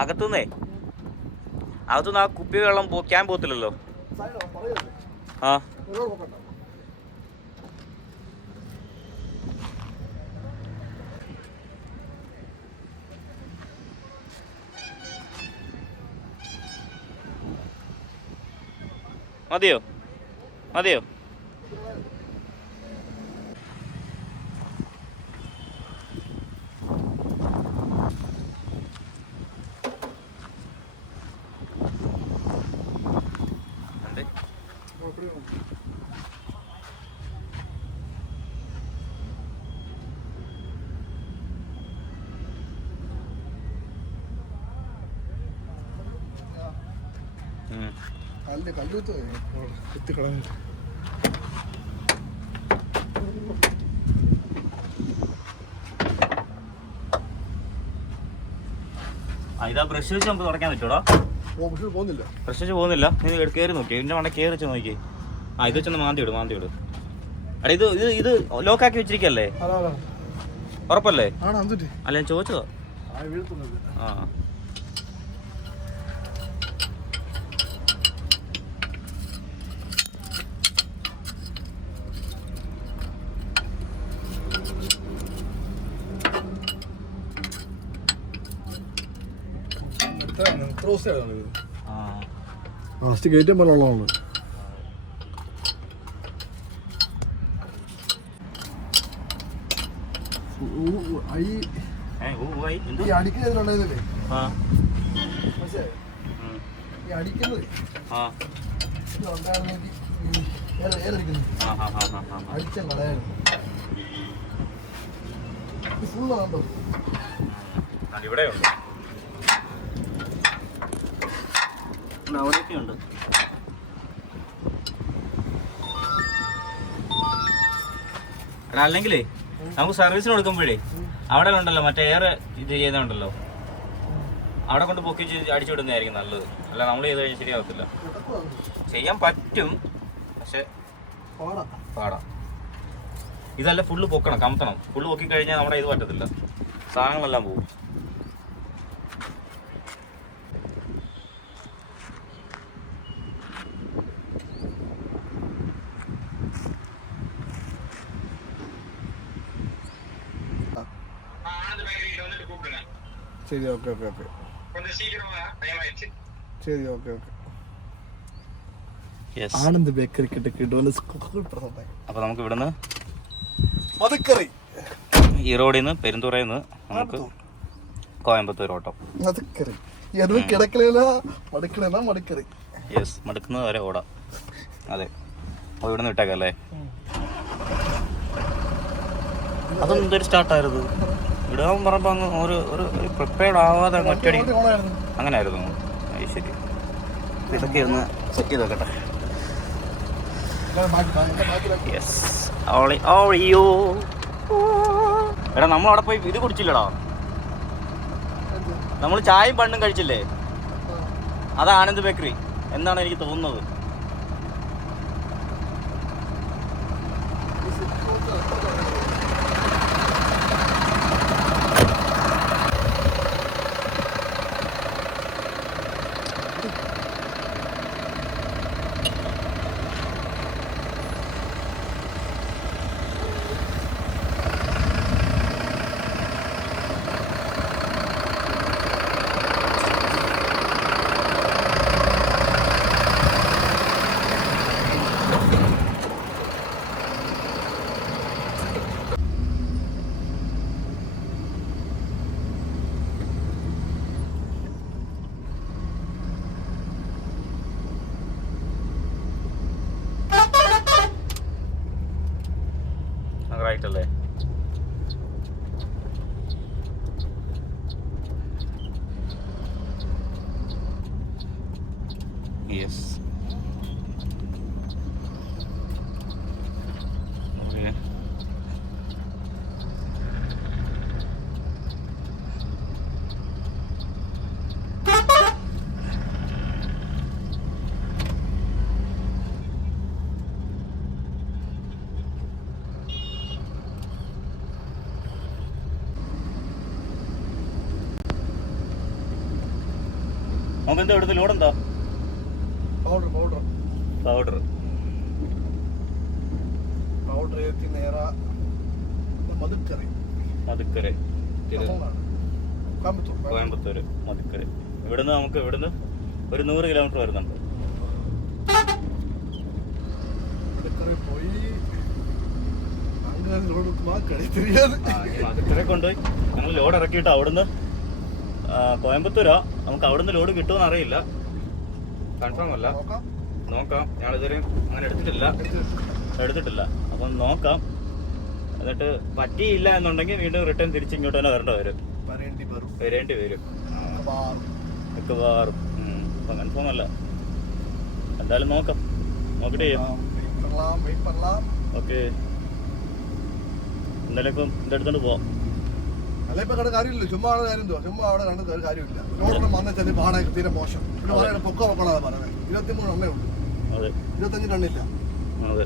അകത്തുനിന്നേ അകത്തുനിന്ന് ആ കുപ്പി വെള്ളം ക്യാൻ പോകത്തില്ലല്ലോ. ആ മതിയോ മതിയോ? ഇതാ ബ്രഷ് വെച്ച് നമുക്ക് തുടയ്ക്കാൻ പറ്റൂടാ? ബ്രഷ് വെച്ച് പോകുന്നില്ല. നീ കയറി നോക്കി, ഇതിന്റെ മണ്ട കയറി വെച്ച് നോക്കി. ഇത് വെച്ചൊന്ന് മാന്തി വിട്. എടാ ഇത് ലോക്കാക്കി വെച്ചിരിക്കല്ലേ? ഉറപ്പല്ലേ? അല്ല ഞാൻ ചോദിച്ചതോ. ആ കയറ്റാൻ പറ്റുള്ളതാണ്. അടിക്കുന്നതിലുണ്ടായിരുന്നില്ലേ ഈ അടിക്കുന്നത് അടിച്ച കളയായിരുന്നു. ഫുള്ളാണ്ടോ ഇവിടെയുണ്ട്, അവിടെയൊക്കെയുണ്ട്. എടാ അല്ലെങ്കിലേ നമുക്ക് സർവീസിന് കൊടുക്കുമ്പോഴേ അവിടെ ഉണ്ടല്ലോ മറ്റേ എയർ ഇത് ചെയ്യുന്നുണ്ടല്ലോ, അവിടെ കൊണ്ട് പൊക്കി അടിച്ചു വിടുന്നതായിരിക്കും നല്ലത്. അല്ല നമ്മൾ ചെയ്ത് കഴിഞ്ഞാൽ ശരിയാവത്തില്ല. ചെയ്യാൻ പറ്റും, പക്ഷെ പാടാ. ഇതല്ല ഫുള്ള് പൊക്കണം, കമത്തണം. ഫുള്ള് പൊക്കി കഴിഞ്ഞാൽ നമ്മുടെ ഇത് പറ്റത്തില്ല, സാധനങ്ങളെല്ലാം പോകും. ശരി, ഓക്കെ ശരി, ഓക്കെ. ആനന്ദ് ബേക്കറി അപ്പൊ നമുക്ക് ഇവിടുന്ന് മതിക്കറി ഈറോഡിൽ നിന്ന് പെരുന്തുറയിൽ നിന്ന് നമുക്ക് കോയമ്പത്തൂർ ഓട്ടം. മതിക്കറി കിടക്കല മടിക്കറി. യെസ്, മടുക്കുന്നത് വരെ ഓടാം. അതെ, അപ്പോൾ ഇവിടെ നിന്ന് വിട്ടേക്കാം അല്ലേ? അതൊന്നും സ്റ്റാർട്ടായിരുന്നു ഇടാൻ പറയുമ്പോൾ അങ്ങ് ഒരു പ്രിപ്പയർഡ് ആവാതെ ഒറ്റടി അങ്ങനെ ആയിരുന്നു. ശരി, ഇതൊക്കെ ഒന്ന് സെറ്റ് ചെയ്ത് വെക്കട്ടെ. യെസ്, എടാ നമ്മളവിടെ പോയി ഇത് കുടിച്ചില്ലടാ, നമ്മൾ ചായയും പണ്ടും കഴിച്ചില്ലേ? അത് ആനന്ദ് ബേക്കറി എന്നാണ് എനിക്ക് തോന്നുന്നത്. നമുക്ക് എന്താ ഇവിടുത്തെ ലോഡ് എന്താ? പൗഡർ മധുക്കര കോയമ്പത്തൂര് മധുക്കര. ഇവിടുന്ന് നമുക്ക് ഇവിടുന്ന് ഒരു 100 കിലോമീറ്റർ വരുന്നുണ്ട്. മധുക്കര കൊണ്ടുപോയി ഞങ്ങൾ ലോഡ് ഇറക്കിയിട്ട് അവിടുന്ന് കോയമ്പത്തൂരാ. നമുക്ക് അവിടുന്ന് ലോഡ് കിട്ടുമെന്ന് അറിയില്ല, കൺഫേം അല്ല. നോക്കാം, ഞാനിതുവരെ അങ്ങനെ എടുത്തിട്ടില്ല. അപ്പം നോക്കാം. എന്നിട്ട് പറ്റിയില്ല എന്നുണ്ടെങ്കിൽ വീണ്ടും റിട്ടേൺ തിരിച്ച് ഇങ്ങോട്ട് തന്നെ വരേണ്ടി വരും. മിക്കവാറും അപ്പം കൺഫേം അല്ല. എന്തായാലും നോക്കിട്ട് ചെയ്യാം. ഓക്കെ, എന്തായാലും ഇപ്പം ഇതെടുത്തോണ്ട് പോവാം. അല്ല ഇപ്പൊ കണ്ട കാര്യമില്ല, ചുമ്മാ അവിടെ കണ്ട കാര്യമില്ല. വന്നിട്ട് പാടൊക്കെ തീരെ മോശം. പിന്നെ പറയാൻ പൊക്കോളാതെ പറയുന്നത് 23 ടണ്ണേ ഉള്ളൂ. 25 ടണ്ണില്ല. അതെ,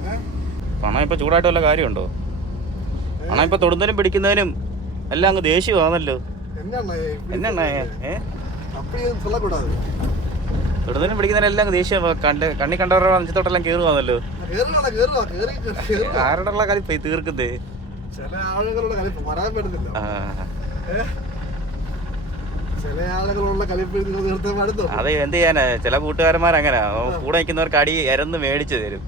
പണം ഇപ്പൊ ചൂടായിട്ട് വല്ല കാര്യമുണ്ടോ? പണം ഇപ്പൊ തൊടുന്നതിനും പിടിക്കുന്നതിനും എല്ലാം അങ്ങ് ദേഷ്യമാണല്ലോ. തൊടുന്നതിനും പിടിക്കുന്നതിനും എല്ലാം ദേഷ്യം. കണ്ണി കണ്ടവരുടെ അഞ്ചത്തോട്ടെല്ലാം കേറുവാന്നല്ലോ. ആരുടെ കാര്യം പോയി തീർക്കുന്നേ? ചില ആളുകളുടെ കലിപ്പ് പറയാൻ പറ്റുന്നില്ല. ചില ആളുകളുള്ള കലിപ്പ് തീർത്താൻ പാടുന്നു. അതെ, എന്ത് ചെയ്യാനാ, ചില കൂട്ടുകാരന്മാർ അങ്ങനെ കൂടെ നിൽക്കുന്നവർക്ക് അടി ഇരന്ന് മേടിച്ചു തരും.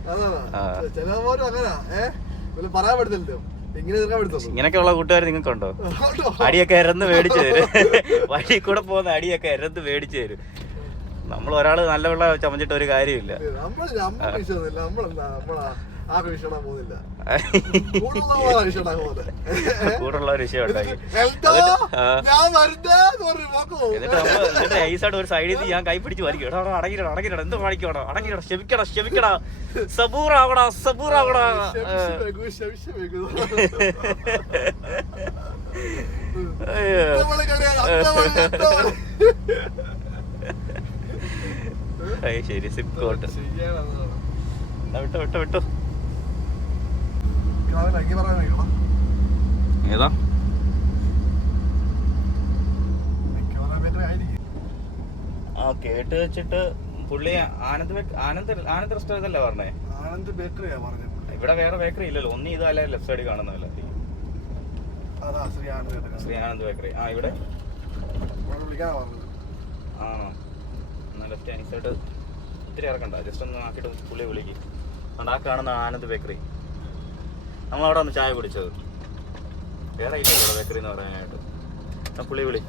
ചിലവരും അങ്ങനെ പറയാൻ പറ്റുന്നില്ലല്ലോ. ഇങ്ങനെയൊക്കെയുള്ള കൂട്ടുകാർ നിങ്ങൾക്കുണ്ടോ? അടിയൊക്കെ ഇരന്ന് മേടിച്ചു തരും. വഴി കൂടെ പോകുന്ന അടിയൊക്കെ ഇരന്ന് മേടിച്ചു തരും. നമ്മൾ ഒരാള് നല്ല വെള്ളം ചമച്ചിട്ട് ഒരു കാര്യമില്ല. കൂടുള്ള ഒരു വിഷയം ഉണ്ടാക്കി എന്നിട്ട് ഐസായിട്ട് ഒരു സൈഡിൽ നിന്ന് ഞാൻ കൈ പിടിച്ച് വലിക്കും. എടാ അടങ്ങിയിടണം, എന്ത് കാണിക്കണോ, അടങ്ങിയിടണം, ക്ഷമിക്കടാ, സബൂറാവടാ. ശരി, സിപ്പ് കോട്ട് വിട്ടോ. ഏതാ? ആ കേട്ട് വെച്ചിട്ട് പുള്ളി ആനന്ദ് റെസ്റ്റോറന്റ് അല്ലേ പറഞ്ഞേ? ആനന്ദ് ബേക്കറിയാ പറഞ്ഞത്. ഇവിടെ വേറെ ബേക്കറി ഇല്ലല്ലോ. ഒന്നും ഇതല്ല, ലെഫ്റ്റ് സൈഡിൽ കാണുന്നതല്ല. ശ്രീ ആനന്ദ് ബേക്കറി. ആ ഇവിടെ ആണോ? എന്നാ ലെഫ്റ്റ് ഹാൻഡ് സൈഡ് ഇത്തിരി ഇറക്കണ്ട, ജസ്റ്റ് ഒന്ന് ആക്കിയിട്ട് പുള്ളി വിളിക്കും. അതുകൊണ്ട് ആ കാണുന്ന ആനന്ദ് ബേക്കറി. നമ്മളവിടെ ഒന്ന് ചായ കുടിച്ചത്. വേറെ ഇല്ല ഇവിടെ ബേക്കറി എന്ന് പറയാനായിട്ട്. പുള്ളി വിളി.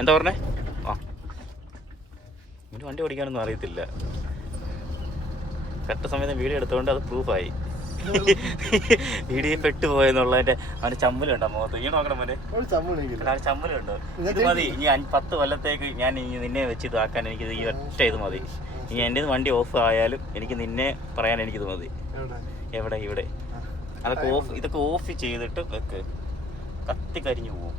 എന്താ പറഞ്ഞേ? ആ, ഇനി വണ്ടി ഓടിക്കാനൊന്നും അറിയത്തില്ല. കറക്റ്റ് സമയത്ത് വീഡിയോ എടുത്തുകൊണ്ട് അത് പ്രൂഫായി. വീഡിയോ പെട്ടുപോയെന്നുള്ളതിന്റെ അവന്റെ ചമ്മലുണ്ടോ മുഖത്ത്? ഇനി നോക്കണം മോനെ, ചമ്മലുണ്ടോ? ഇത് മതി. ഇനി 10 കൊല്ലത്തേക്ക് ഞാൻ ഇനി നിന്നെ വെച്ച് ഇതാക്കാൻ എനിക്ക് ഈ ഒറ്റ ഇത് മതി. ഇനി എൻ്റെ വണ്ടി ഓഫ് ആയാലും എനിക്ക് നിന്നെ പറയാൻ എനിക്കിത് മതി. എവിടെ? ഇവിടെ. ഇതൊക്കെ ഓഫ് ചെയ്തിട്ട് വെക്ക്. കത്തി കരിഞ്ഞു പോവും.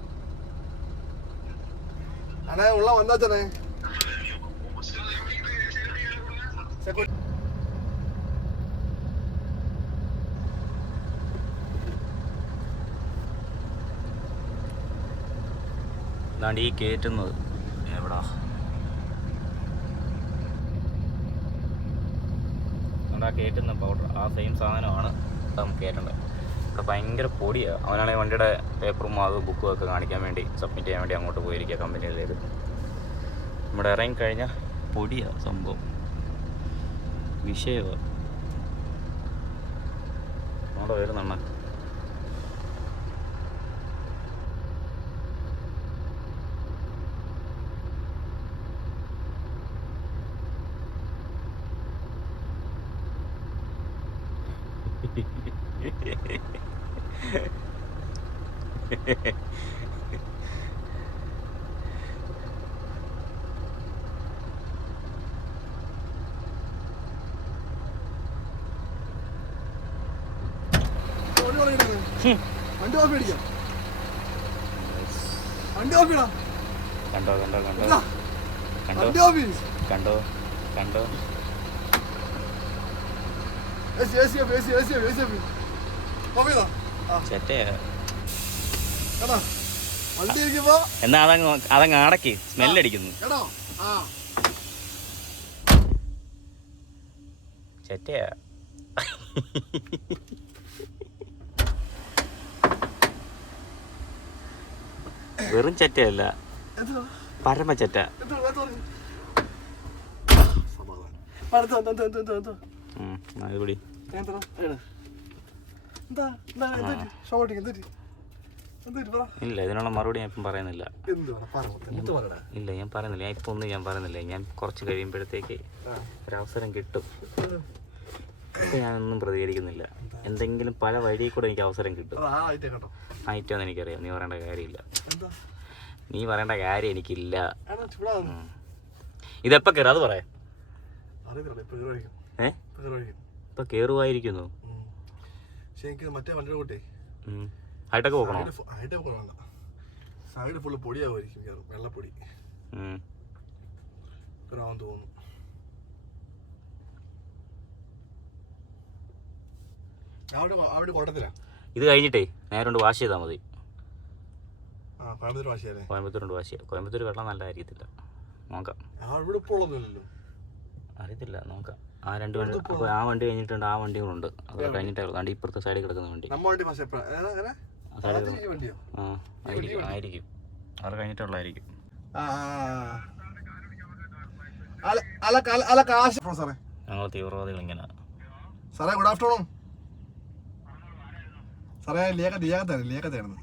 അതാണ്ട് ഈ കയറ്റുന്നത് എവിടാ? അതുകൊണ്ട് ആ കയറ്റുന്ന പൗഡർ ആ സെയിം സാധനമാണ് നമുക്ക് കയറ്റേണ്ടത്. ഇവിടെ ഭയങ്കര പൊടിയാണ്. അവനാണെങ്കിൽ വണ്ടിയുടെ പേപ്പറും അത് ബുക്കും ഒക്കെ കാണിക്കാൻ വേണ്ടി സബ്മിറ്റ് ചെയ്യാൻ വേണ്ടി അങ്ങോട്ട് പോയിരിക്കുക കമ്പനിയിലേത്. നമ്മുടെ ഇറങ്ങിക്കഴിഞ്ഞാൽ പൊടിയാണ് സംഭവം, വിഷയമാണ്. അവിടെ വരുന്നെണ്ണ. വണ്ടി ഓഫ് അടിക്കാം. വണ്ടി ഓഫ് ഇടാം. കണ്ടോ വണ്ടി ഓഫ് കണ്ടോ എന്നാ അതങ്ങ് അടക്കി സ്മെല്ലടിക്കുന്നു. ചെറ്റയാ. വെറും ചെറ്റയല്ല, പരമച്ചറ്റ. ഇല്ല, ഇതിനുള്ള മറുപടി ഞാൻ ഇപ്പം പറയുന്നില്ല. ഇല്ല, ഞാൻ പറയുന്നില്ല. ഞാൻ ഇപ്പൊ ഒന്നും ഞാൻ പറയുന്നില്ല. ഞാൻ കുറച്ച് കഴിയുമ്പോഴത്തേക്ക് ഒരവസരം കിട്ടും. ഇപ്പം ഞാനൊന്നും പ്രതികരിക്കുന്നില്ല. എന്തെങ്കിലും പല വഴിയിൽ കൂടെ എനിക്ക് അവസരം കിട്ടും. ആയിട്ടോന്ന് എനിക്കറിയാം. നീ പറയേണ്ട കാര്യമില്ല. നീ പറയേണ്ട കാര്യം എനിക്കില്ല. ഇതെപ്പോ കയറും അത് പറയാം. ഇപ്പൊ കേറുവായിരിക്കുന്നു. ഹൈടെക് പോകണോ? സൈഡ് ഫുള്ള് പൊടിയാവുമായിരിക്കും, വെള്ളപ്പൊടി തോന്നുന്നു. ഇത് കഴിഞ്ഞിട്ടേ നേരെ കൊണ്ട് വാഷ് ചെയ്താൽ മതി. കോയമ്പത്തൂർ വാഷ് ചെയ്യാം. കോയമ്പത്തൂർ വെള്ളം നല്ലതായിരിക്കത്തില്ല. നോക്കാം. അറിയത്തില്ല, നോക്കാം. ആ രണ്ട് വണ്ടി, അപ്പോൾ ആ വണ്ടി കഴിഞ്ഞിട്ടുണ്ട്. ആ വണ്ടികളുണ്ട്. അത് കഴിഞ്ഞിട്ടേ ഉള്ളൂ. അതുകൊണ്ട് ഇപ്പുറത്തെ സൈഡിൽ കിടക്കുന്ന വണ്ടി ആയിരിക്കും. അത് കഴിഞ്ഞിട്ടുള്ളതായിരിക്കും. ഞങ്ങൾ തീവ്രവാദികൾ ഇങ്ങനെ. സാറേ ഗുഡ് ആഫ്റ്റർനൂൺ. സാറേ ലിയാഖത്തായിരുന്നു.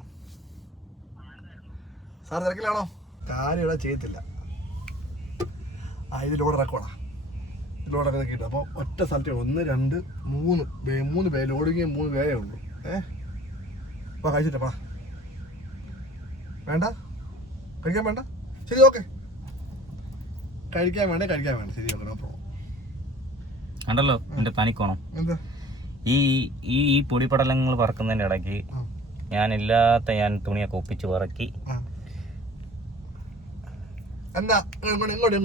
സാർ തിരക്കിലാണോ? കാര്യം ഇവിടെ ചെയ്യത്തില്ല. ഇത് ലോഡ് ഇറക്കോടാ. ലോഡൊക്കെ കിട്ടും. അപ്പോൾ ഒറ്റ സ്ഥലത്ത് 1 2 3 പേര് ലോഡിങ് 3 പേരേ ഉള്ളൂ. അപ്പോൾ കഴിച്ചിട്ടപ്പാ. വേണ്ട, കഴിക്കാൻ വേണ്ട. ശരി, ഓക്കെ. കഴിക്കാൻ വേണ്ട. ശരി, ഓക്കെ. No problem. ഉണ്ടല്ലോ എൻ്റെ പനിക്കോണം. എന്താ ഈ ഈ പൊടിപടലങ്ങൾ പറക്കുന്നതിൻ്റെ ഇടയ്ക്ക് ഞാൻ തുണിയൊക്കെ ഒപ്പിച്ച് പറക്കി. എന്താ ഇങ്ങോട്ട്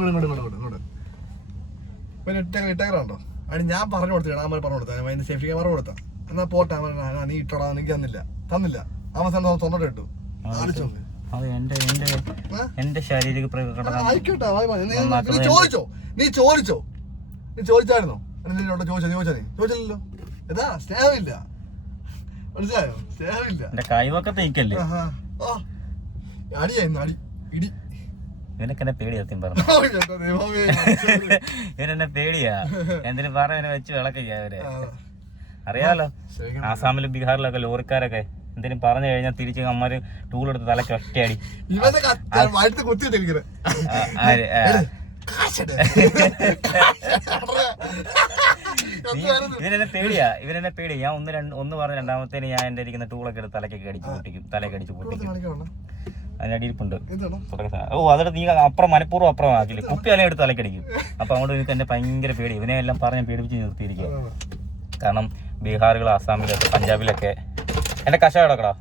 പിന്നെ ഇട്ടേക്കറുണ്ടോ? അതിന് ഞാൻ പറഞ്ഞു കൊടുത്തില്ല. അമ്മ പറഞ്ഞു കൊടുത്താൽ അതിന് സേഫ്റ്റി ക്യാമറ കൊടുത്താ. എന്നാ പോട്ടെ, നീ ഇട്ടോടാ, എനിക്ക് തന്നില്ല. അവസാനം സ്വന്തം ഇട്ടു. എന്റെ ശാരീരിക പ്രകടനം ആയിക്കോട്ടെ. നീ ചോദിച്ചായിരുന്നോ? ചോദിച്ചില്ലല്ലോ. ഇതാ സ്നേഹമില്ല, മനസ്സിലായോ? സ്നേഹമില്ല. കൈവൊക്കെ തേക്കല്ലേ. അടിയായിരുന്നു, ഇടി. ഇവനൊക്കെ പേടി സത്യം പറഞ്ഞു. ഇവനെന്നെ പേടിയാ. എന്തിനു പറഞ്ഞ വെച്ച് വിളക്കില്ല അവരെ. അറിയാലോ, ആസാമിലും ബീഹാറിലൊക്കെ ലോറിക്കാരൊക്കെ എന്തിനും പറഞ്ഞു കഴിഞ്ഞാൽ തിരിച്ച് അമ്മര് ടൂളെടുത്ത് തലക്ക് ഒറ്റയടി. ഇവരെന്നെ പേടിയാ. ഞാൻ ഒന്ന് പറഞ്ഞ രണ്ടാമത്തേന് ഞാൻ എന്റെ ഇരിക്കുന്ന ടൂളൊക്കെ എടുത്ത് തലക്ക് അടിച്ച് പൊട്ടിക്കും. അതിനടിയിരിപ്പുണ്ട്. അതെടുത്ത് നീ അപ്പുറം മനഃപൂർവ്വം അപ്പുറം ആക്കില്ല. കുപ്പി അലയും എടുത്ത് തലക്കടിക്കും. അപ്പൊ അതുകൊണ്ട് എനിക്ക് എന്നെ ഭയങ്കര പേടി. ഇവനെ എല്ലാം പറഞ്ഞ് പേടിപ്പിച്ച് നിർത്തിയിരിക്കുക. കാരണം ബീഹാറുകൾ, ആസാമിലൊക്കെ, പഞ്ചാബിലൊക്കെ എന്റെ കഷായം കിടക്കടാ.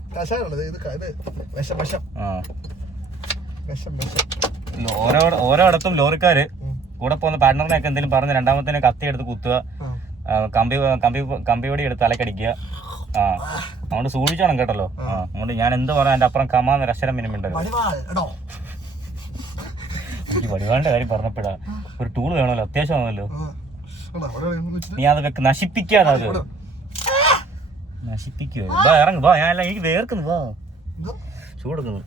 ഓരോയിടത്തും ലോറിക്കാര് കൂടെ പോകുന്ന പാർട്ണറിനെയൊക്കെ എന്തെങ്കിലും പറഞ്ഞ് രണ്ടാമത്തേനെ കത്തി എടുത്ത് കുത്തുക, കമ്പിവടി എടുത്ത് തലക്കടിക്കുക. അതുകൊണ്ട് സൂക്ഷിച്ചോണം കേട്ടല്ലോ. അതുകൊണ്ട് ഞാൻ എന്ത് പറയാം, എന്റെ അപ്പുറം കമാന്ന് അക്ഷരം മിനിമുണ്ടല്ലോ. എനിക്ക് വടിവാളിന്റെ കാര്യം പറഞ്ഞപ്പോഴാ ഒരു ടൂൾ വേണമല്ലോ, അത്യാവശ്യമാണല്ലോ. നീ അത് നശിപ്പിക്കാതെ അത് നശിപ്പിക്കുക. വാ ഇറങ്ങ്, വാ. ഞാൻ എനിക്ക് വേർക്കുന്നു. വാ, ചൂടെടുക്കുന്നു.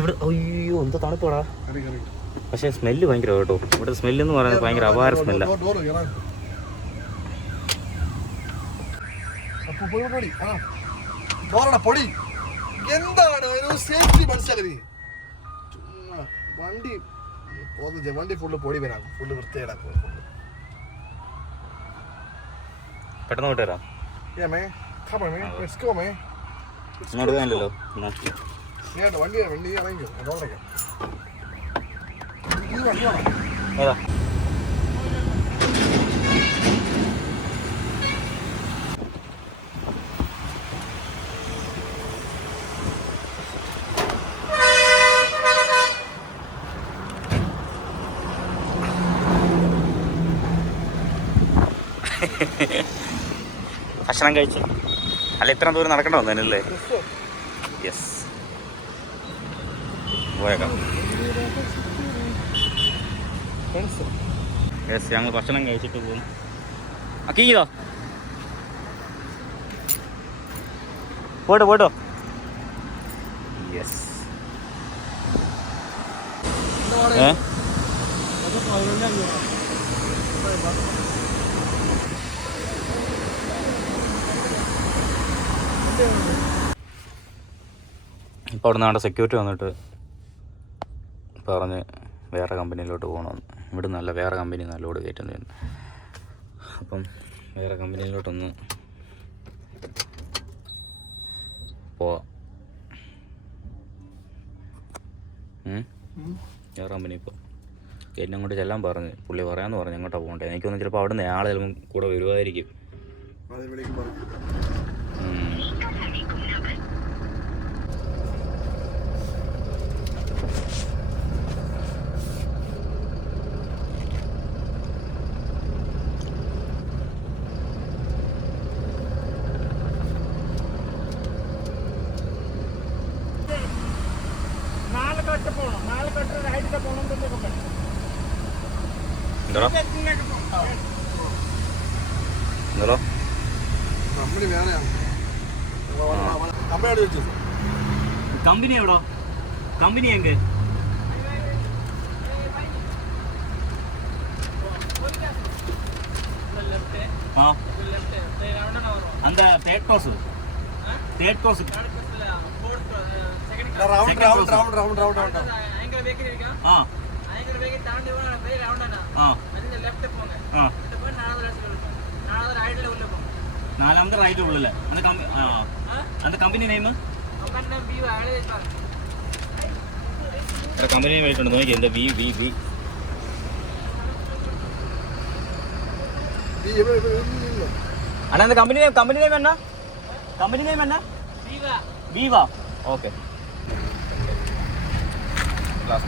ഇവിടെ അയ്യോ എന്താ തണുപ്പാടാ. പക്ഷെ സ്മെല്ല് ഭയങ്കര കേട്ടോ. ഇവിടെ സ്മെല്ല് എന്ന് പറയുന്നത് ഭയങ്കര അപാര സ്മെല്ല. എന്താണ് ഒരു സേഫ്റ്റി മനസ്സിലാക്കി? വണ്ടി ഫുള്ള് പൊടി വരാം, ഫുള്ള് വൃത്തികേടാക്കും. പെട്ടെന്ന് വിട്ട് തരാം. വണ്ടി ഇറങ്ങിക്കോ. ഭക്ഷണം കഴിച്ച് അല്ല ഇത്ര ദൂരം നടക്കണ്ട വന്നല്ലേ? യെസ്, പോയേക്കാം. യെസ്, ഞങ്ങൾ ഭക്ഷണം കഴിച്ചിട്ട് പോകും. അക്കീതോ പോട്ടോ. യെസ്. ഇപ്പോൾ അവിടെ നിന്ന് സെക്യൂരിറ്റി വന്നിട്ട് പറഞ്ഞ് വേറെ കമ്പനിയിലോട്ട് പോകണമെന്ന്. ഇവിടെ നല്ല വേറെ കമ്പനി നല്ല ലോഡ് കയറ്റുന്നതായിരുന്നു. അപ്പം വേറെ കമ്പനിയിലോട്ടൊന്ന് പോവാം. വേറെ കമ്പനി ഇപ്പോൾ എന്നെ അങ്ങോട്ട് ചെല്ലാൻ പറഞ്ഞ് പുള്ളി പറയാമെന്ന് പറഞ്ഞു. എങ്ങോട്ടാണ് പോകണ്ടേ? എനിക്കൊന്നും ചിലപ്പോൾ അവിടെ നിന്ന് ആൾ ചിലപ്പം കൂടെ വരുമായിരിക്കും. എന്തോ കമ്പനി എവിടോ? കമ്പനി എങ്ക அந்த தேர்ட் கோர்ஸ் ரவுண்ட் ஆங்கில பேக்கரி இருக்கா? ஆங்கில பேக்கரி தாண்டி போனா போய் ரவுண்ட் ஆனா അതിന്റെ ലെഫ്റ്റ് പോங்க. ലെഫ്റ്റ് പോയി നാലാമത്തെ റൈറ്റിലെ ഉള്ളിൽ പോங்க. നാലാമത്തെ റൈറ്റ് ഉള്ളിൽ. அந்த കമ്പനി നെയിം വീവ കമ്പനി നെയിം ആയിട്ടുണ്ട്. നോക്കി എന്താ വി വി വി അണ്ണാ എന്താ കമ്പനി നെയിം എന്നാ? കമ്പനി നെയിം എന്നാ? വീവ. ഓക്കെ. ഗ്ലാസ്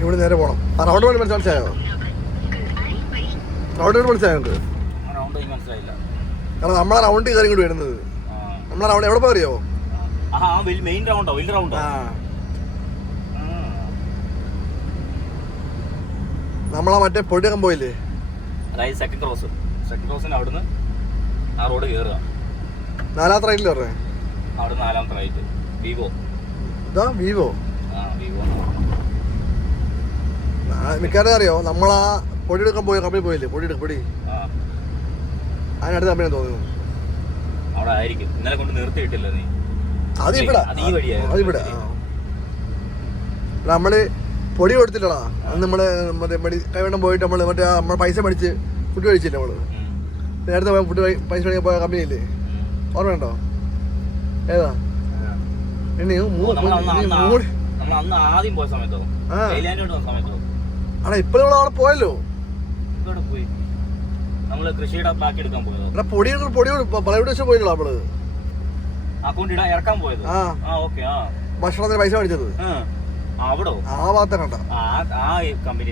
ഇവിടെ നേരെ പോകണം. റൗണ്ട് വഴി മനസ്സിലായോ? റൗണ്ട് വഴി മനസ്സിലായോ? മനസ്സിലായില്ല. കാരണം നമ്മളെ റൗണ്ട് കയറി ഇങ്ങോട്ട് വരുന്നത്. നമ്മളെ റൗണ്ട് എവിടെ പോയോ? മെയിൻ റൗണ്ടോ? വലിയ റൗണ്ടോ? നമ്മളാ മറ്റേ പൊടിയൊക്കെ പോയില്ലേ? അതായത് സെക്കൻഡ് ക്രോസിന് അവിടുന്ന് ആ റോഡ് കയറുക. നാലാമത്തെ റൈറ്റിൽ പറഞ്ഞേ. അവിടെ നാലാമത്തെ റൈറ്റ്. വിവോ. ഇതാ വിവോ. വിവോ. മിക്കാരും അറിയോ നമ്മളാ പൊടി എടുക്കാൻ പോയ കമ്പനി പോയില്ലേ? പൊടി അതിനടുത്ത് കമ്പനി തോന്നുന്നു. അവിടെ ആയിരിക്കും. ഇന്നലെ കൊണ്ട് നിർത്തിയിട്ടില്ല നീ. അതിവിടെ നമ്മള് പൊടി കൊടുത്തില്ലടാ. അന്ന് നമ്മള് മറ്റേ കൈവണ്ണം പോയിട്ട് നമ്മളെ പൈസ മേടിച്ച് ഫുഡ് കഴിച്ചില്ല. നമ്മള് നേരത്തെ ഫുഡ് പൈസ മേടിക്കാൻ പോയ കമ്പനിയില്ലേ? ഓർമ്മയുണ്ടോ? ഏതാ? ആദ്യം പോയ സമയത്തോ? ആണോ ഇപ്പഴും അവിടെ പോയല്ലോ. നമ്മള് കൃഷിയുടെ ബാക്കി എടുക്കാൻ പോയത്. പൊടി പലവിടേശം പോയില്ലോ നമ്മള്. അക്കൗണ്ട് ഇറക്കാൻ പോയത്. ഭക്ഷണത്തിന് പൈസ മേടിച്ചത് അവിടെ ആ ഭാഗത്തെ കണ്ട കമ്പനി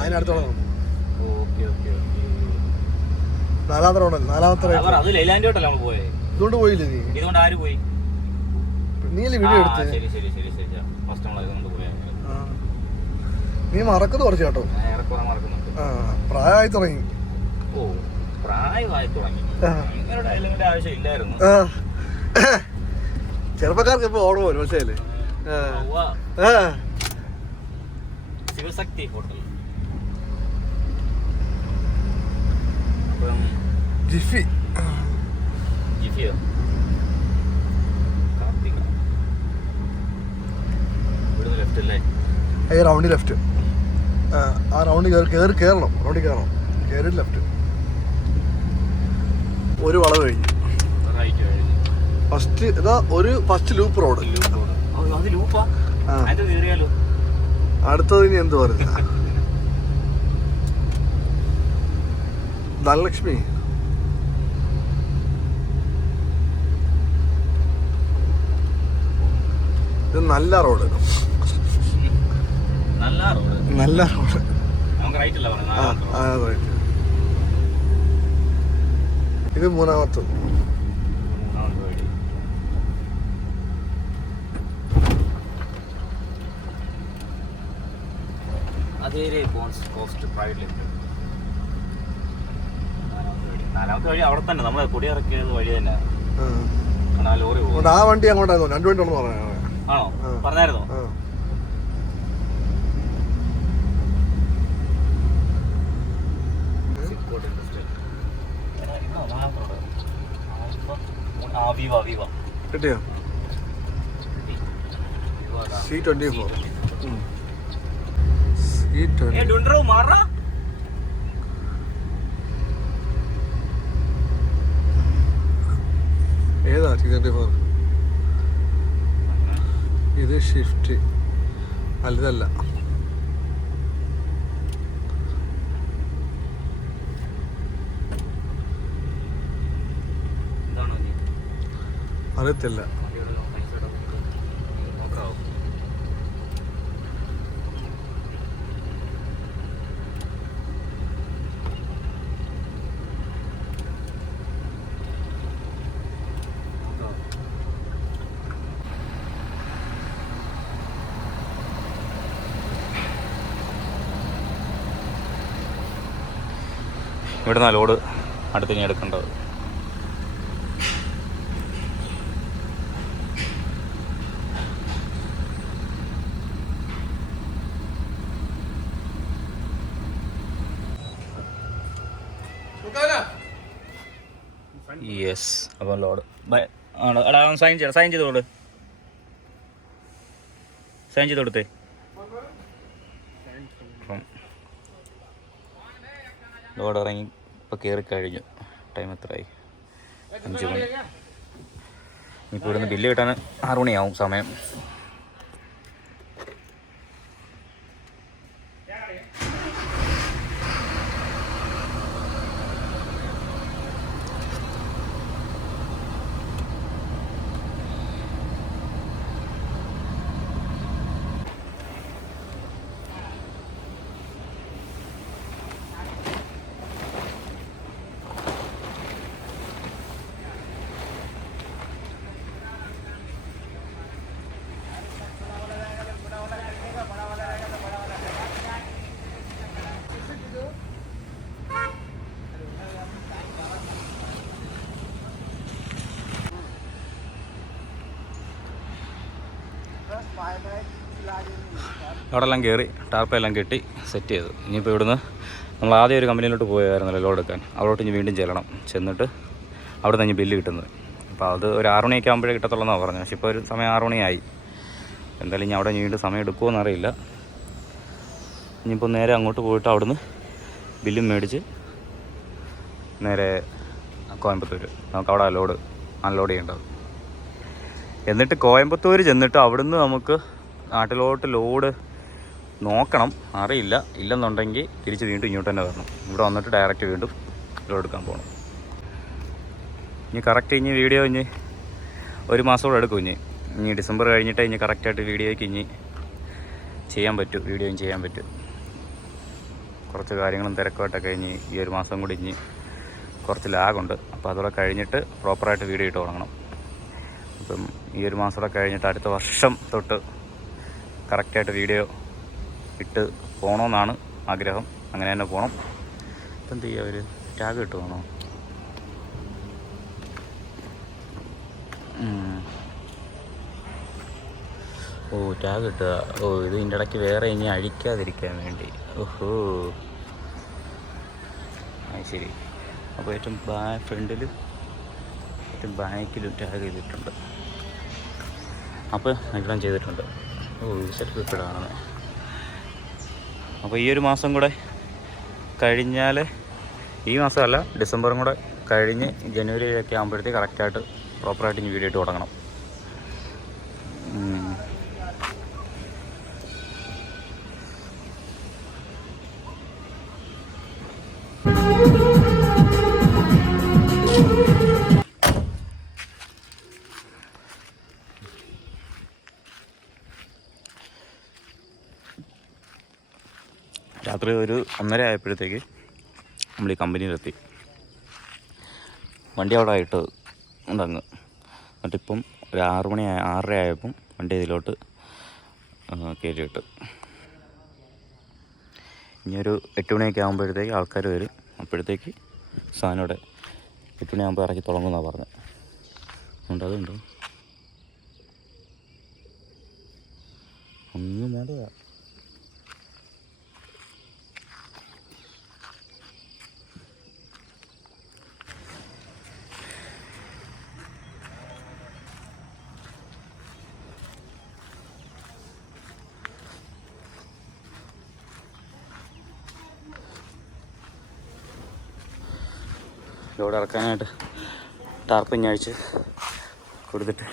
അതിനടുത്തോളം. നാലാമത്തെ റൗണ്ടല്ലേ? നാലാമത്തെ അത് ലൈലാൻഡോട്ടല്ലേ നമ്മള് പോയത്. ഇതുകൊണ്ട് പോയില്ലേ നീ? ഇതുകൊണ്ട് ആര് പോയി? നീല്ലേ വീഡിയോ എടുത്ത്? ശരി. ഫസ്റ്റ് നമ്മളതുകൊണ്ട് പോയാ. നീ മറക്കുന്നു കുറച്ച് കേട്ടോ. പ്രായമായി തുടങ്ങി. പ്രായമായി തുടങ്ങി. ഇങ്ങനെ ഡയലോഗിന്റെ ആവശ്യം ഇല്ലായിരുന്നു. ചെറുപ്പക്കാർക്ക് ഇപ്പൊ ഓർമ്മ പോലും മനസ്സിലായില്ലേ? ശിവശക്തി ഹോട്ടൽ. ജിഫിയോ? കാർത്തിക. ഇവിടുന്ന് ലെഫ്റ്റ് അല്ലേ? Round left. ആ റൗണ്ട് കയറണം. റൗണ്ടിൽ കയറണം. കയറി ലെഫ്റ്റ്. ഒരു വളവ് കഴിഞ്ഞു. First loop road. അടുത്തത് ഇനി എന്ത് പറയുക? ധനലക്ഷ്മി. ഇത് നല്ല റോഡ്. നല്ല റോഡ്. നമുക്ക് റൈറ്റ് അല്ല ആ പറഞ്ഞത്. ആ റൈറ്റ്. ഇത് മൂന്നാമത്തെ. നാലാമത്തെ വഴി അവിടെ തന്നെ, നമ്മള് പൊടി ഇറക്കിയത് വഴി തന്നെ. ലോറി പോകും. ആ വണ്ടി അങ്ങോട്ടായിരുന്നു, 2 വണ്ടി ഉണ്ടെന്ന് പറഞ്ഞു. ആണോ? പറഞ്ഞായിരുന്നോ? കിട്ടിയോ? C24. ഏതാ C24? ഇത് ഷിഫ്റ്റ് അല്ലതല്ല. അറിയത്തില്ല. ഇവിടുന്ന് ലോഡ് അടുത്ത് ഇനി എടുക്കേണ്ടത്. യെസ്, അപ്പം ലോഡ് ആണോ? എടാ സൈൻ ചെയ്യണം, സൈൻ ചെയ്ത് കൊടു, സൈൻ ചെയ്ത് കൊടുത്തേ. അപ്പം ലോഡ് ഇറങ്ങി ഇപ്പോൾ കയറി കഴിഞ്ഞു. ടൈം എത്രയായി? 5 മണി. ഇപ്പോൾ ഇവിടുന്ന് ബില്ല് കിട്ടാൻ 6 മണിയാവും സമയം. അവിടെ എല്ലാം കയറി ടാർപ്പെല്ലാം കെട്ടി സെറ്റ് ചെയ്തു. ഇനിയിപ്പോൾ ഇവിടുന്ന് നമ്മൾ ആദ്യം ഒരു കമ്പനിയിലോട്ട് പോയായിരുന്നല്ലോ ലോഡ് എടുക്കാൻ. അവിടോട്ട് ഇനി വീണ്ടും ചെല്ലണം. ചെന്നിട്ട് അവിടെ നിന്ന് ബില്ല് കിട്ടുന്നത്. അപ്പോൾ അത് ഒരു 6 മണിയൊക്കെ ആകുമ്പോഴേ കിട്ടത്തുള്ളതെന്നാണ് പറഞ്ഞത്. പക്ഷേ ഇപ്പോൾ ഒരു സമയം 6 മണിയായി. എന്തായാലും ഇനി അവിടെ വീണ്ടും സമയം എടുക്കുമോ എന്നറിയില്ല. ഇനിയിപ്പോൾ നേരെ അങ്ങോട്ട് പോയിട്ട് അവിടുന്ന് ബില്ലും മേടിച്ച് നേരെ കോയമ്പത്തൂർ. നമുക്ക് അവിടെ ലോഡ് അൺലോഡ് ചെയ്യേണ്ടത്. എന്നിട്ട് കോയമ്പത്തൂർ ചെന്നിട്ട് അവിടുന്ന് നമുക്ക് നാട്ടിലോട്ട് ലോഡ് നോക്കണം. അറിയില്ല. ഇല്ലെന്നുണ്ടെങ്കിൽ തിരിച്ച് വീണ്ടും ഇങ്ങോട്ട് തന്നെ വരണം. ഇവിടെ വന്നിട്ട് ഡയറക്റ്റ് വീണ്ടും ലോഡ് എടുക്കാൻ പോകണം. ഇനി കറക്റ്റ് ഇനി വീഡിയോ ഇനി 1 മാസത്തോടെ എടുക്കും. ഇനി ഡിസംബർ കഴിഞ്ഞിട്ട് ഇനി കറക്റ്റായിട്ട് വീഡിയോയ്ക്ക് ഇനി ചെയ്യാൻ പറ്റും. വീഡിയോയും ചെയ്യാൻ പറ്റും. കുറച്ച് കാര്യങ്ങളും തിരക്കുമായിട്ടൊക്കെ ഇനി ഈ 1 മാസം കൂടി ഇനി കുറച്ച് ലാഗുണ്ട്. അപ്പോൾ അതോടെ കഴിഞ്ഞിട്ട് പ്രോപ്പറായിട്ട് വീഡിയോ ഇട്ട് തുടങ്ങണം. അപ്പം ഈ 1 മാസം കൂടെ കഴിഞ്ഞിട്ട് അടുത്ത വർഷം തൊട്ട് കറക്റ്റായിട്ട് വീഡിയോ ഇട്ട് പോകണമെന്നാണ് ആഗ്രഹം. അങ്ങനെ തന്നെ പോകണം. ഇപ്പം എന്ത് ചെയ്യുക, അവർ ടാഗ് കിട്ടുവാണോ? ഓ, ടാഗ് കിട്ടുക. ഓ, ഇത് ഇതിൻ്റെ ഇടയ്ക്ക് വേറെ ഇനി അഴിക്കാതിരിക്കാൻ വേണ്ടി. ഓഹോ, അത് ശരി. അപ്പോൾ ഏറ്റവും ഫ്രണ്ടിലും ഏറ്റവും ബാക്കിലും ടാഗ് ചെയ്തിട്ടുണ്ട്. അപ്പോൾ എല്ലാം ചെയ്തിട്ടുണ്ട്. ഓ, സർട്ടിഫിക്കറ്റാണ്. അപ്പോൾ ഈ 1 മാസം കൂടെ കഴിഞ്ഞാൽ, ഈ മാസമല്ല ഡിസംബറും കൂടെ കഴിഞ്ഞ് ജനുവരിയിലൊക്കെ ആകുമ്പോഴത്തേക്ക് കറക്റ്റായിട്ട് പ്രോപ്പറായിട്ട് ഇനി വീഡിയോ ഇട്ട് തുടങ്ങണം. രാത്രി ഒരു 1:30 ആയപ്പോഴത്തേക്ക് നമ്മൾ ഈ കമ്പനിയിലെത്തി. വണ്ടി അവിടെ ആയിട്ട് ഉണ്ടങ്ങ്. എന്നിട്ടിപ്പം ഒരു 6:30 ആയപ്പം വണ്ടി ഇതിലോട്ട് കയറ്റിയിട്ട് ഇനി ഒരു 8 മണിയൊക്കെ ആകുമ്പോഴത്തേക്ക് ആൾക്കാർ വരും. അപ്പോഴത്തേക്ക് സാധനം ഇവിടെ 8 മണിയാകുമ്പോൾ ഇറക്കി തുടങ്ങുമെന്നാണ് പറഞ്ഞത്. അതുണ്ട് ഒന്നും വേണ്ടതാ. ലോഡ് ഇറക്കാനായിട്ട് ടാർപ്പിങ് അഴിച്ച് കൊടുത്തിട്ട്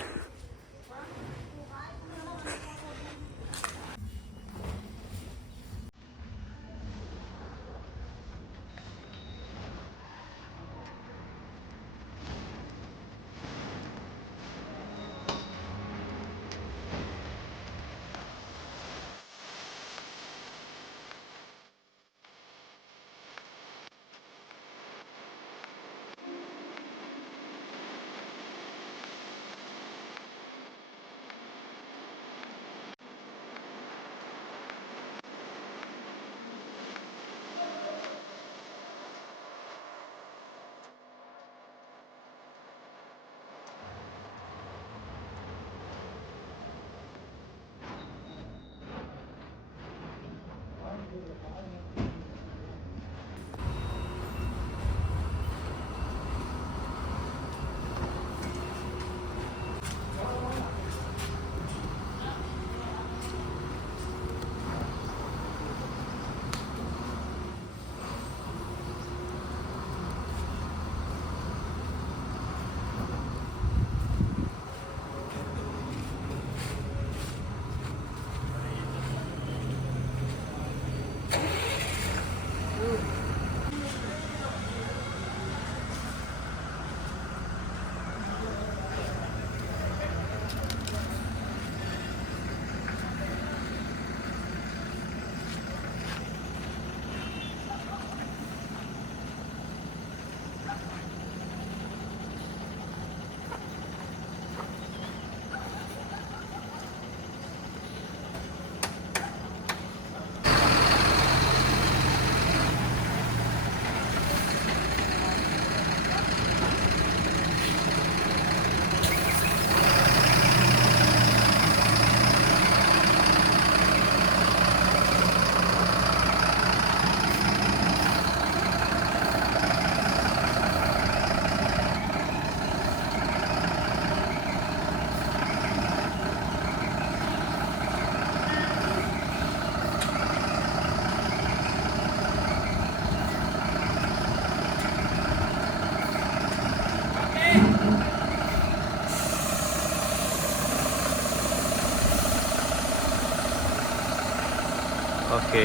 ഓക്കെ.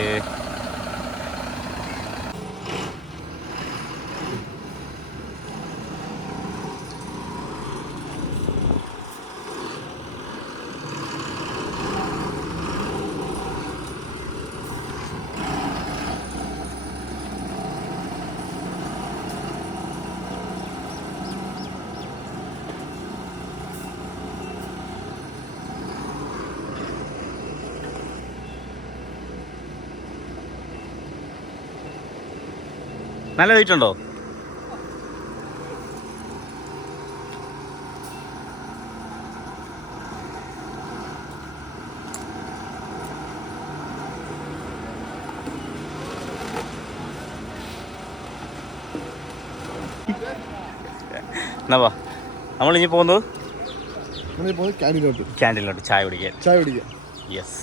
നല്ല വെയിറ്റ് ഉണ്ടോ? എന്നാ വാ, നമ്മളിനി പോകുന്നത് ക്യാൻറ്റീനിലോട്ട് ചായ കുടിക്കാൻ. യെസ്.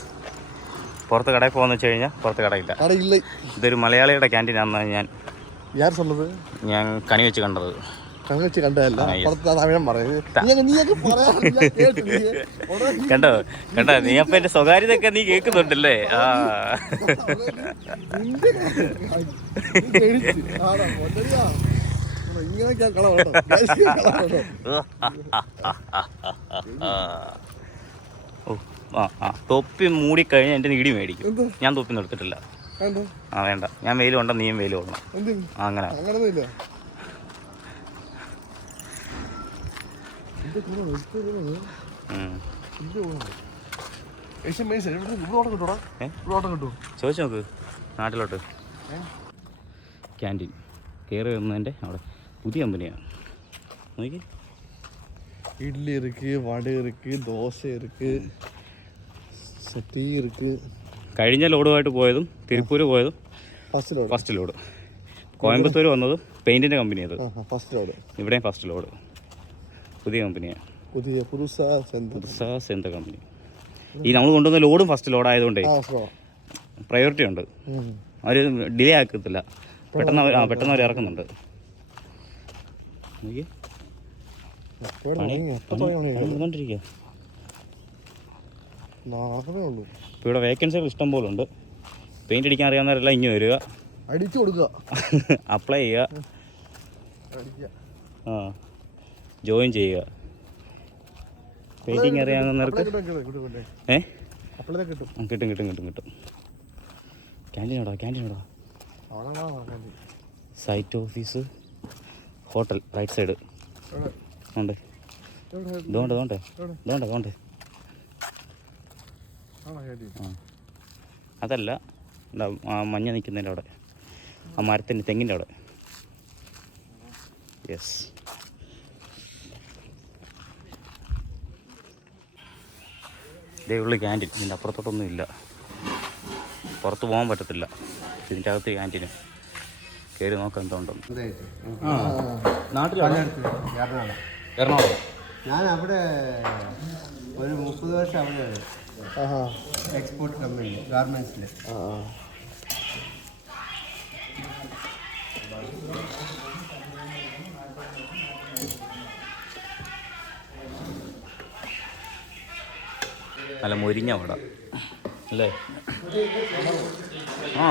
പുറത്ത് കടയിൽ പോകുന്ന വെച്ച് കഴിഞ്ഞാൽ പുറത്ത് കടയില്ല. ഇതൊരു മലയാളിയുടെ ക്യാൻറ്റീനാണെന്ന് ഞാൻ കണി വെച്ച് കണ്ടത്. കണ്ടോ നീ അപ്പൊ എന്റെ സ്വകാര്യതൊക്കെ നീ കേൾക്കുന്നുണ്ടല്ലേ? തൊപ്പി മൂടിക്കഴിഞ്ഞാൽ എന്റെ ഇടി മേടിക്കും. ഞാൻ തൊപ്പി നിർത്തിട്ടില്ല. വേണ്ട. ആ വേണ്ട, ഞാൻ വെയിൽ കൊണ്ട നീയും വെയിൽ കൊള്ളണം. എന്ത് അങ്ങനെ അങ്ങനൊന്നുമില്ല. ചോദിച്ചു നോക്ക് നാട്ടിലോട്ട്. ക്യാൻറ്റീൻ കയറി വന്നതിൻ്റെ അവിടെ പുതിയ കമ്പനിയാണ്. നോക്കി, இட்லி இருக்கு, வடை இருக்கு, தோசை இருக்கு, டீ இருக்கு. കഴിഞ്ഞ ലോഡുമായിട്ട് പോയതും തിരുപ്പൂർ പോയതും ഫസ്റ്റ് ലോഡ്. കോയമ്പത്തൂർ വന്നതും പെയിൻറ്റിൻ്റെ കമ്പനി. അത് ഫസ്റ്റ് ലോഡ്. ഇവിടെയും ഫസ്റ്റ് ലോഡ്. പുതിയ കമ്പനിയാണ്, പുതുസാ സെന്ത കമ്പനി. ഈ നമ്മൾ കൊണ്ടുവന്ന ലോഡും ഫസ്റ്റ് ലോഡ് ആയതുകൊണ്ടേ പ്രയോറിറ്റി ഉണ്ട്. അവർ ഡിലേ ആക്കത്തില്ല, പെട്ടെന്ന് അവർ ഇറക്കുന്നുണ്ട്. നോക്കി നടന്നുകൊണ്ടിരിക്കുക. ഇപ്പോൾ ഇവിടെ വേക്കൻസികൾ ഇഷ്ടം പോലെ ഉണ്ട്. പെയിൻ്റ് അടിക്കാൻ അറിയാവുന്നവരെല്ലാം ഇങ്ങ് വരിക, അടിച്ചു കൊടുക്കുക, അപ്ലൈ ചെയ്യുക, ആ ജോയിൻ ചെയ്യുക. പെയിൻറ്റിങ് അറിയാവുന്നവർക്ക് കിട്ടും. ക്യാൻറ്റീൻ എവിടാ? Site office, hotel right side ഉണ്ട്. ഇതുകൊണ്ട് അതല്ല, മഞ്ഞ നിൽക്കുന്നതിൻ്റെ അവിടെ, ആ മരത്തിൻ്റെ തെങ്ങിൻ്റെ അവിടെ. യെസ്, ഇതേ ഉള്ളു ക്യാൻറ്റീൻ. ഇതിൻ്റെ അപ്പുറത്തോട്ടൊന്നും ഇല്ല, പുറത്ത് പോകാൻ പറ്റത്തില്ല. ഇതിൻ്റെ അകത്ത് ക്യാൻറ്റീന് കയറി നോക്കാം എന്തുണ്ടെന്ന്. നാട്ടിലാണ് എറണാകുളം. ഞാൻ അവിടെ ഒരു 30 വർഷം അവിടെ എക്സ്പോർട്ട് കമ്പനി ഗാർമെൻറ്റ്സിൽ. നല്ല മൊരിഞ്ഞ അവിടെ അല്ലേ? ആ